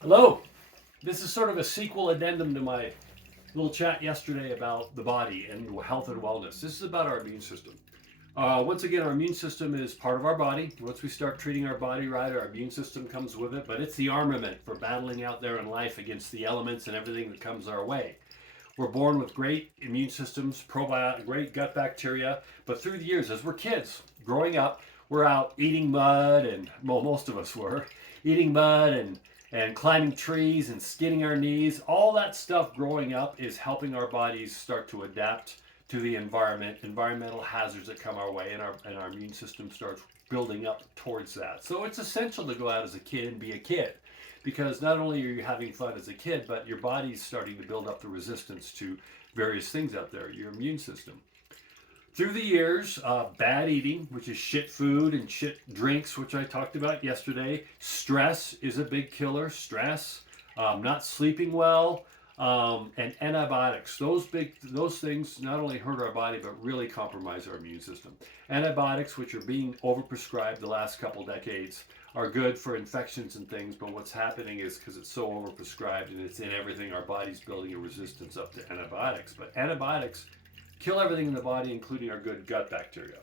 Hello. This is sort of a sequel addendum to my little chat yesterday about the body and health and wellness. This is about our immune system. Once again, our immune system is part of our body. Once we start treating our body right, our immune system comes with it, but it's the armament for battling out there in life against the elements and everything that comes our way. We're born with great immune systems, probiotic, great gut bacteria, but through the years, as we're kids, growing up, we're out eating mud, and well, most of us were eating mud and climbing trees and skinning our knees. All that stuff growing up is helping our bodies start to adapt to the environment, environmental hazards that come our way, and our immune system starts building up towards that. So it's essential to go out as a kid and be a kid because not only are you having fun as a kid, but your body's starting to build up the resistance to various things out there, your immune system. Through the years, bad eating, which is shit food and shit drinks, which I talked about yesterday. Stress is a big killer. Stress, not sleeping well, and antibiotics. Those things not only hurt our body but really compromise our immune system. Antibiotics, which are being overprescribed the last couple decades, are good for infections and things. But what's happening is because it's so overprescribed and it's in everything, our body's building a resistance up to antibiotics. But antibiotics kill everything in the body, including our good gut bacteria.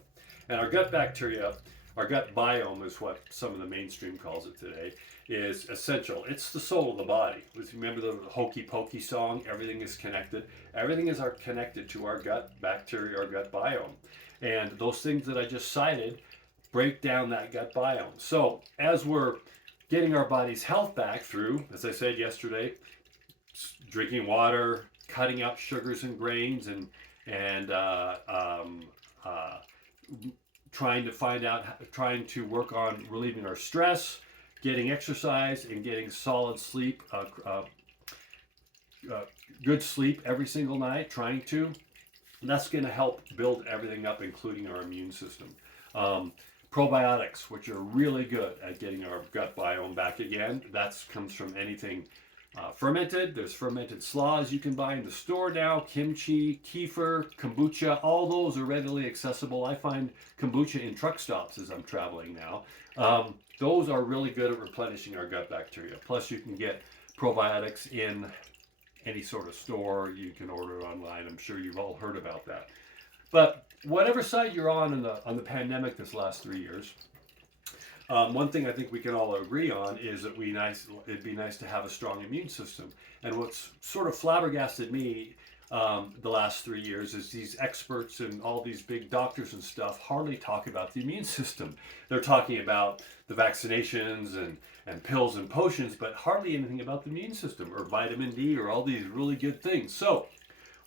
And our gut bacteria, our gut biome is what some of the mainstream calls it today, is essential. It's the soul of the body. Remember the Hokey Pokey song, Everything is Connected? Everything is connected to our gut bacteria, our gut biome. And those things that I just cited break down that gut biome. So as we're getting our body's health back through, as I said yesterday, drinking water, cutting out sugars and grains, and uh, trying to work on relieving our stress, getting exercise, and getting solid sleep, uh, good sleep every single night. Trying to, and that's going to help build everything up, including our immune system. Um, Probiotics, which are really good at getting our gut biome back again. That comes from anything fermented. There's fermented slaws you can buy in the store now. Kimchi, kefir, kombucha, all those are readily accessible. I find kombucha in truck stops as I'm traveling now. Those are really good at replenishing our gut bacteria. Plus, you can get probiotics in any sort of store. You can order it online. I'm sure you've all heard about that. But whatever side you're on the pandemic this last 3 years, one thing I think we can all agree on is that it'd be nice to have a strong immune system. And what's sort of flabbergasted me the last 3 years is these experts and all these big doctors and stuff hardly talk about the immune system. They're talking about the vaccinations and pills and potions, but hardly anything about the immune system or vitamin D or all these really good things. So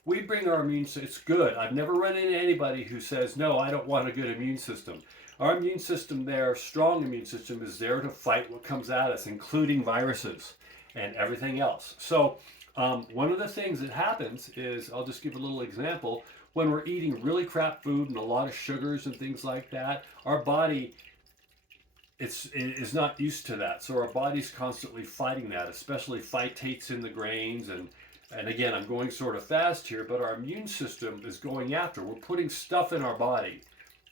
we bring our immune system. It's good. I've never run into anybody who says, no, I don't want a good immune system. Our immune system there, strong immune system, is there to fight what comes at us, including viruses and everything else. So one of the things that happens is, I'll just give a little example, when we're eating really crap food and a lot of sugars and things like that, our body is not used to that. So our body's constantly fighting that, especially phytates in the grains and again, I'm going sort of fast here, but our immune system is going after. We're putting stuff in our body,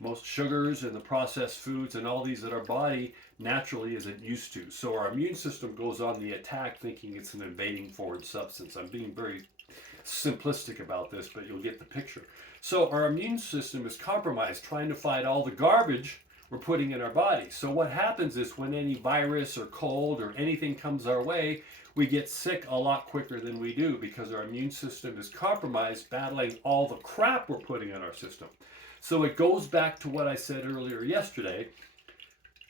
most sugars and the processed foods and all these that our body naturally isn't used to. So our immune system goes on the attack thinking it's an invading foreign substance. I'm being very simplistic about this, but you'll get the picture. So our immune system is compromised trying to fight all the garbage we're putting in our body. So what happens is when any virus or cold or anything comes our way, we get sick a lot quicker than we do because our immune system is compromised battling all the crap we're putting in our system. So it goes back to what I said earlier yesterday.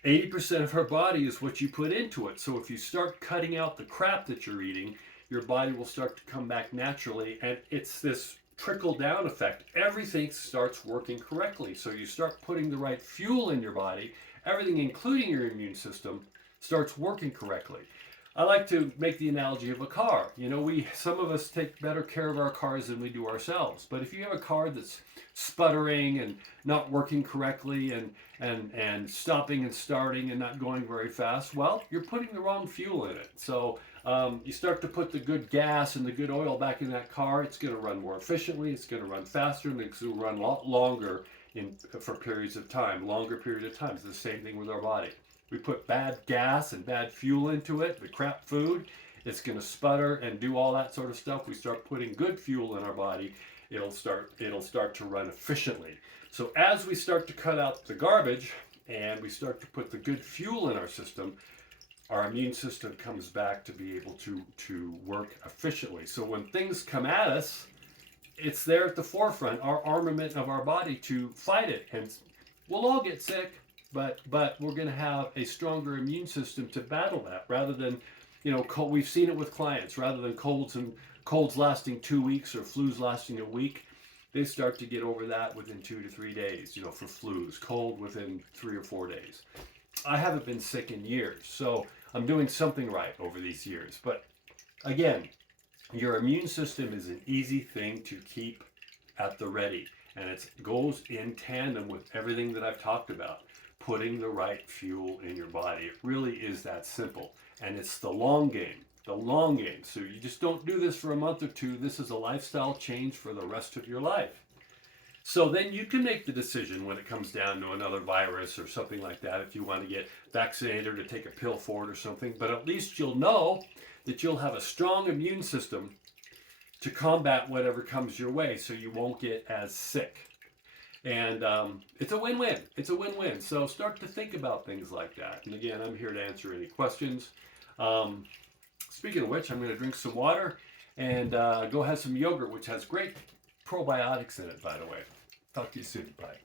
80% of our body is what you put into it. So if you start cutting out the crap that you're eating, your body will start to come back naturally. And it's this trickle down effect. Everything starts working correctly. So you start putting the right fuel in your body, everything, including your immune system, starts working correctly. I like to make the analogy of a car. You know, some of us take better care of our cars than we do ourselves. But if you have a car that's sputtering and not working correctly and stopping and starting and not going very fast, well, you're putting the wrong fuel in it. So you start to put the good gas and the good oil back in that car, it's going to run more efficiently, it's going to run faster, and it's going to run a lot longer for periods of time, longer period of time. It's the same thing with our body. We put bad gas and bad fuel into it, the crap food, it's going to sputter and do all that sort of stuff. We start putting good fuel in our body, it'll start to run efficiently. So as we start to cut out the garbage and we start to put the good fuel in our system, our immune system comes back to be able to work efficiently. So when things come at us, it's there at the forefront, our armament of our body to fight it. And we'll all get sick, but we're going to have a stronger immune system to battle that, rather than, we've seen it with clients, rather than colds lasting 2 weeks or flus lasting a week. They start to get over that within 2 to 3 days, for flus, cold within 3 or 4 days. I haven't been sick in years, so I'm doing something right over these years. But again, your immune system is an easy thing to keep at the ready, and it goes in tandem with everything that I've talked about, putting the right fuel in your body. It really is that simple, and it's the long game. So you just don't do this for a month or two. This is a lifestyle change for the rest of your life. So then you can make the decision when it comes down to another virus or something like that, if you want to get vaccinated or to take a pill for it or something. But at least you'll know that you'll have a strong immune system to combat whatever comes your way, so you won't get as sick. And it's a win-win. It's a win-win. So start to think about things like that. And again, I'm here to answer any questions. Speaking of which, I'm going to drink some water and go have some yogurt, which has great probiotics in it, by the way. Talk to you soon. Bye.